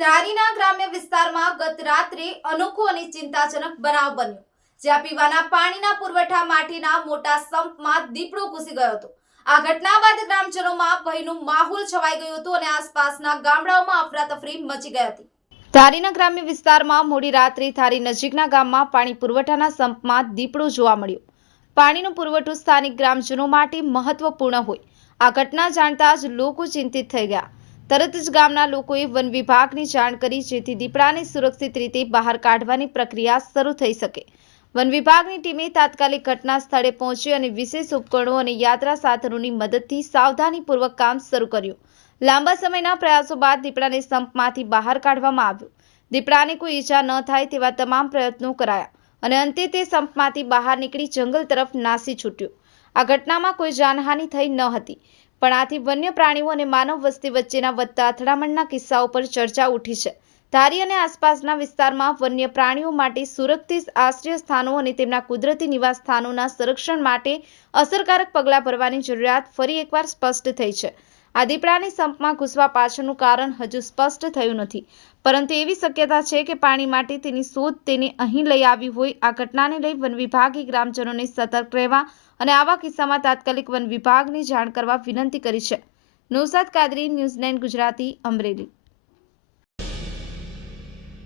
ધારીના ગ્રામ્ય વિસ્તારમાં ગત રાત્રે અનોખો અને ચિંતાજનક બનાવ બન્યો, જ્યાં પીવાના પાણીના પુરવઠા માટેના મોટા સંપમાં દીપડો ઘૂસી ગયો હતો. આ ઘટના બાદ ગ્રામજનોમાં ભયનું માહોલ છવાઈ ગયો હતો અને આસપાસના ગામડાઓમાં અફરાતફરી મચી ગઈ હતી. ધારીના ગ્રામ્ય વિસ્તારમાં મોડી રાત્રે ધારી નજીકના ગામમાં પાણી પુરવઠાના સંપમાં દીપડો જોવા મળ્યો. પાણીનો પુરવઠો સ્થાનિક ગ્રામજનો માટે મહત્વપૂર્ણ હોય આ ઘટના જાણતા જ લોકો ચિંતિત થઈ ગયા. તરત જ ગામના લોકોએ વન વિભાગની જાણ કરી, જેથી દીપડાને સુરક્ષિત રીતે બહાર કાઢવાની પ્રક્રિયા શરૂ થઈ શકે. વન વિભાગની ટીમે તાત્કાલિક ઘટના સ્થળે પહોંચી અને વિશેષ ઉપકરણો અને યાત્રા સાધનોની મદદથી સાવધાનીપૂર્વક કામ શરૂ કર્યું. લાંબા સમયના પ્રયાસો બાદ દીપડાને સંપમાંથી બહાર કાઢવામાં આવ્યો. દીપડાને કોઈ ઈજા ન થાય તેવા તમામ પ્રયત્નો કરાયા અને અંતે તે સંપમાંથી બહાર નીકળી જંગલ તરફ નાસી છૂટ્યો. આ ઘટનામાં કોઈ જાનહાનિ થઈ ન હતી, પણ આથી વન્ય પ્રાણીઓ અને માનવ વસ્તી વચ્ચેના વધતા અથડામણના કિસ્સાઓ પર ચર્ચા ઉઠી છે. ધારી અને આસપાસના વિસ્તારમાં વન્ય પ્રાણીઓ માટે સુરક્ષિત આશ્રય સ્થાનો અને તેમના કુદરતી નિવાસ સ્થાનોના સંરક્ષણ માટે અસરકારક પગલાં ભરવાની જરૂરિયાત ફરી એકવાર સ્પષ્ટ થઈ છે. આ દીપડાને સંપમાં ઘૂસવા પાછળનું કારણ હજુ સ્પષ્ટ થયું નથી, પરંતુ એવી શક્યતા છે કે પાણી માટે તેની શોધ તેને અહીં લઈ આવી હોય. આ ઘટનાને લઈ વન વિભાગે ગ્રામજનોને સતર્ક રહેવા અને આવા કિસ્સામાં તાત્કાલિક વન વિભાગને જાણ કરવા વિનંતી કરી છે. નૌશાદ કાદરી, ન્યૂઝ 9 ગુજરાતી, અમરેલી.